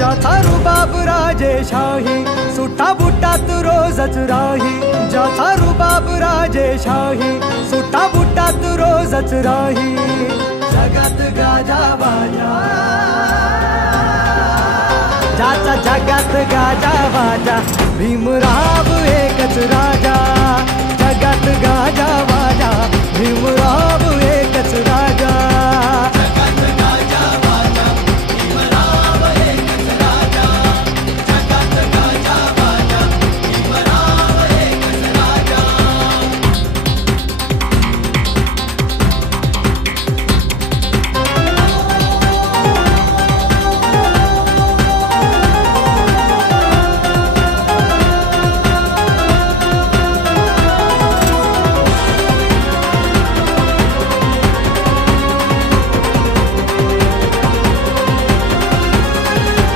ज्याचा रुबाब राजेशाही, सुटा बुटात रोजच राही. ज्याचा रुबाब राजेशाही, सुटा बुटात रोजच राही. जगात गाजा वाजा, ज्याचा जगात गाजा वाजा, भीमराव एकच राजा. जगात गाजा वाजा, भीमराव